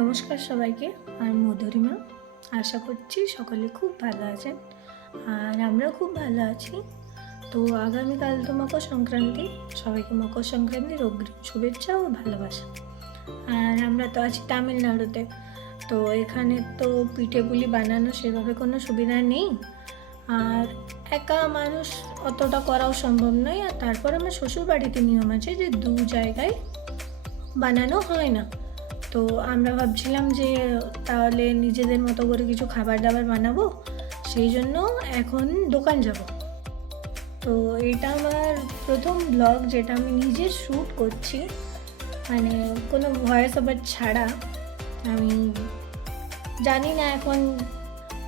নমস্কার সবাইকে। আমি মধুরিমা। আশা করছি সকলে খুব ভালো আছেন, আর আমরাও খুব ভালো আছি। তো আগামীকাল তো মকর সংক্রান্তি, সবাইকে মকর সংক্রান্তির অগ্রিম শুভেচ্ছা ও ভালোবাসা। আর আমরা তো আছি তামিলনাড়ুতে, তো এখানে তো পিঠেপুলি বানানো সেভাবে কোনো সুবিধা নেই, আর একা মানুষ অতটা করাও সম্ভব নয়। আর তারপর আমার শ্বশুর বাড়িতে নিয়ম আছে যে দু জায়গায় বানানো হয় না। তো আমরা ভাবছিলাম যে তাহলে নিজেদের মতো করে কিছু খাবার দাবার বানাবো, সেই জন্য এখন দোকান যাব। তো এটা আমার প্রথম ব্লগ যেটা আমি নিজে শ্যুট করছি, মানে কোনো ভয়েস ওভার ছাড়া। আমি জানি না, এখন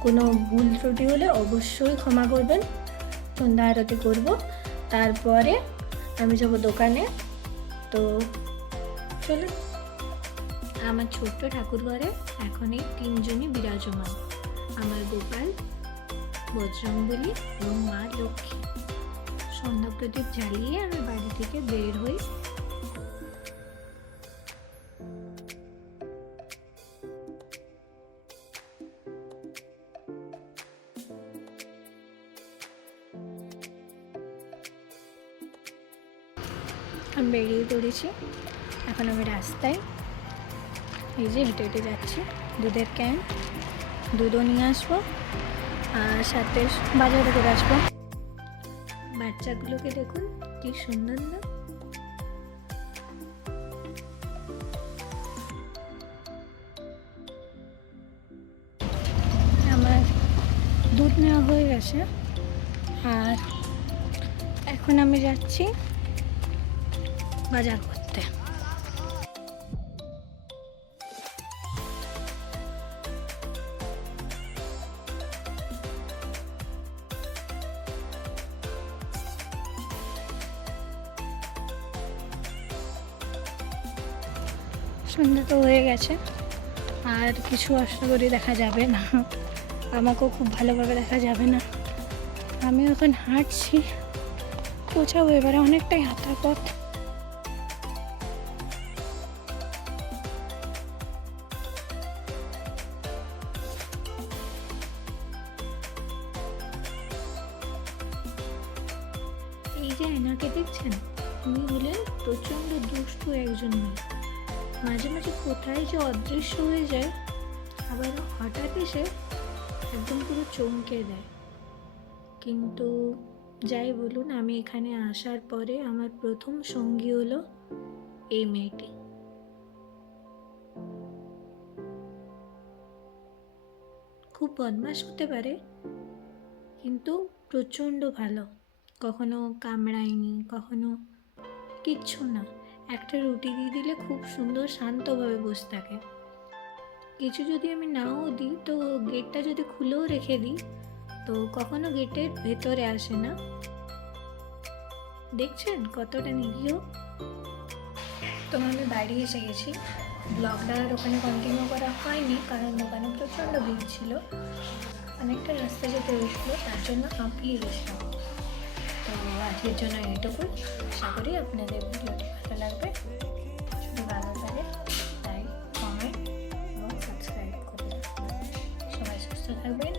কোনো ভুল ত্রুটি হলে অবশ্যই ক্ষমা করবেন। সন্ধ্যা আরতি করবো, তারপরে আমি যাব দোকানে। তো চলুন। আমার ছোট্ট ঠাকুর ঘরে এখন এই তিনজনই বিরাজমান, আমার গোপাল, বজরংবলী এবং মা লক্ষ্মী। সন্ধ্যা প্রদীপ জ্বালিয়ে আমি বাড়ি থেকে বের হই। আমি বেরিয়ে পড়েছি, এখন আমি রাস্তায় এই যে হেঁটে হেঁটে যাচ্ছি। দুধের ক্যান, দুধও নিয়ে আসবো, আর সাথে বাজারে করে আসবো। বাচ্চাগুলোকে দেখুন কি সুন্দর না। আমার দুধ নেওয়া হয়ে গেছে, আর এখন আমি যাচ্ছি বাজার করতে। সন্ধ্যা তো হয়ে গেছে, আর কিছু আশা করি দেখা যাবে না, আমাকেও খুব ভালোভাবে দেখা যাবে না। আমি এখন হাঁটছি, পৌঁছাবো এবারে, অনেকটাই হাঁটার পথ। এই যে এনাকে দেখছেন, উনি হলেন প্রচণ্ড দুষ্টু একজন মেয়ে। মাঝে মাঝে কোথায় যে অদৃশ্য হয়ে যায়, আবার হঠাৎ এসে একদম পুরো চমকে দেয়। কিন্তু যাই বলুন, আমি এখানে আসার পরে আমার প্রথম সঙ্গী হলো এই মেয়েটি। খুব বদমাশ হতে পারে, কিন্তু প্রচণ্ড ভালো। কখনো কামড়ায়নি, কখনো কিচ্ছু না। একটা রুটি দিয়ে দিলে খুব সুন্দর শান্তভাবে বসে থাকে। কিছু যদি আমি নাও দিই, তো গেটটা যদি খুলেও রেখে দিই, তো কখনো গেটের ভেতরে আসে না। দেখছেন কতটা নিরীহ। তো আমি বাড়ি এসে গেছি। ব্লগটা আর ওখানে কন্টিনিউ করা হয়নি, কারণ দোকানে প্রচণ্ড ভিড় ছিল, অনেকটা রাস্তা যেতে হয়েছিল, তার জন্য হাঁপিয়ে গেছিলাম। তো আজকের জন্য এইটুকুই। আশা করি আপনাদের ভিডিওটি ভালো লাগবে। যদি ভালো লাগে লাইক, কমেন্ট এবং সাবস্ক্রাইব করবেন। সবাই সুস্থ থাকবেন।